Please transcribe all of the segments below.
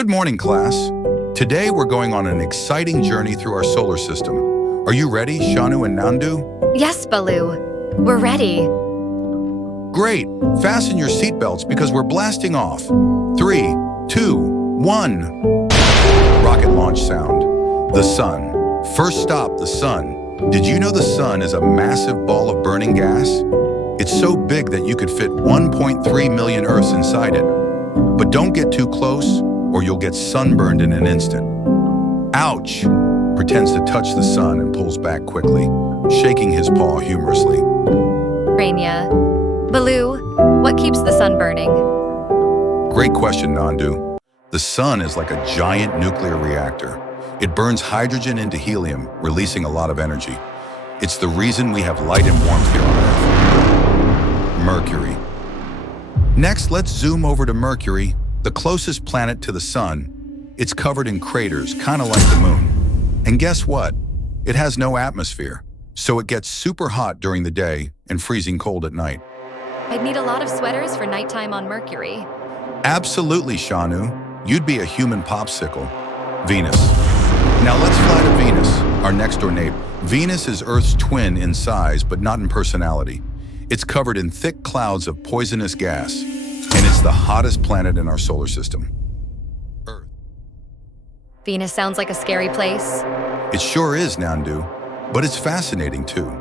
Good morning, class. Today we're going on an exciting journey through our solar system. Are you ready, Shanu and Nandu? Yes, Baloo. We're ready. Great. Fasten your seatbelts because we're blasting off. 3, 2, 1. Rocket launch sound. The sun. First stop, the sun. Did you know the sun is a massive ball of burning gas? It's so big that you could fit 1.3 million Earths inside it. But don't get too close or you'll get sunburned in an instant. Ouch! Pretends to touch the sun and pulls back quickly, shaking his paw humorously. Rainya. Baloo, what keeps the sun burning? Great question, Nandu. The sun is like a giant nuclear reactor. It burns hydrogen into helium, releasing a lot of energy. It's the reason we have light and warmth here on Earth. Mercury. Next, let's zoom over to Mercury, the closest planet to the sun. It's covered in craters, kind of like the moon. And guess what? It has no atmosphere, so it gets super hot during the day and freezing cold at night. I'd need a lot of sweaters for nighttime on Mercury. Absolutely, Shanu. You'd be a human popsicle. Venus. Now let's fly to Venus, our next-door neighbor. Venus is Earth's twin in size, but not in personality. It's covered in thick clouds of poisonous gas, and it's the hottest planet in our solar system. Earth. Venus sounds like a scary place. It sure is, Nandu, but it's fascinating too.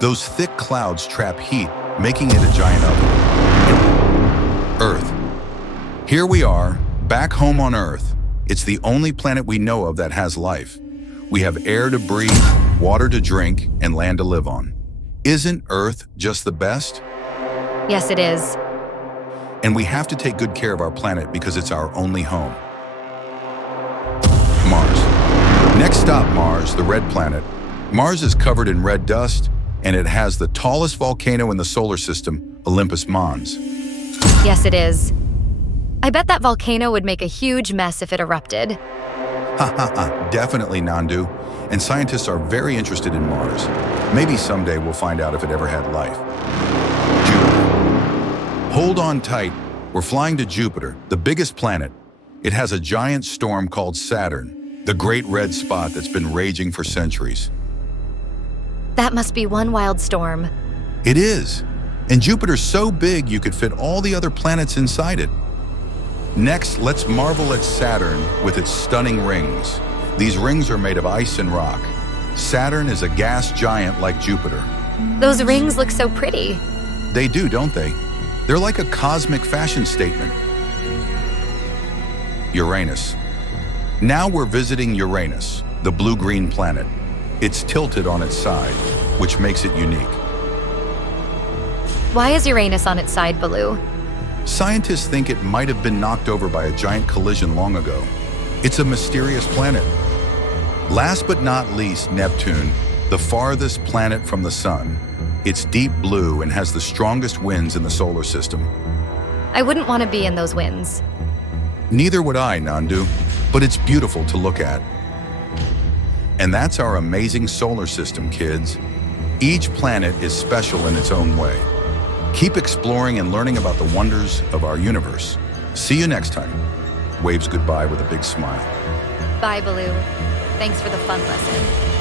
Those thick clouds trap heat, making it a giant oven. Earth. Here we are, back home on Earth. It's the only planet we know of that has life. We have air to breathe, water to drink, and land to live on. Isn't Earth just the best? Yes, it is. And we have to take good care of our planet because it's our only home. Mars. Next stop, Mars, the red planet. Mars is covered in red dust, and it has the tallest volcano in the solar system, Olympus Mons. Yes, it is. I bet that volcano would make a huge mess if it erupted. Definitely, Nandu. And scientists are very interested in Mars. Maybe someday we'll find out if it ever had life. Jupiter. Hold on tight. We're flying to Jupiter, the biggest planet. It has a giant storm called Saturn, the great red spot that's been raging for centuries. That must be one wild storm. It is. And Jupiter's so big you could fit all the other planets inside it. Next, let's marvel at Saturn with its stunning rings. These rings are made of ice and rock. Saturn is a gas giant like Jupiter. Those rings look so pretty. They do, don't they? They're like a cosmic fashion statement. Uranus. Now we're visiting Uranus, the blue-green planet. It's tilted on its side, which makes it unique. Why is Uranus on its side, Baloo? Scientists think it might have been knocked over by a giant collision long ago. It's a mysterious planet. Last but not least, Neptune, the farthest planet from the sun. It's deep blue and has the strongest winds in the solar system. I wouldn't want to be in those winds. Neither would I, Nandu, but it's beautiful to look at. And that's our amazing solar system, kids. Each planet is special in its own way. Keep exploring and learning about the wonders of our universe. See you next time. Waves goodbye with a big smile. Bye, Baloo. Thanks for the fun lesson.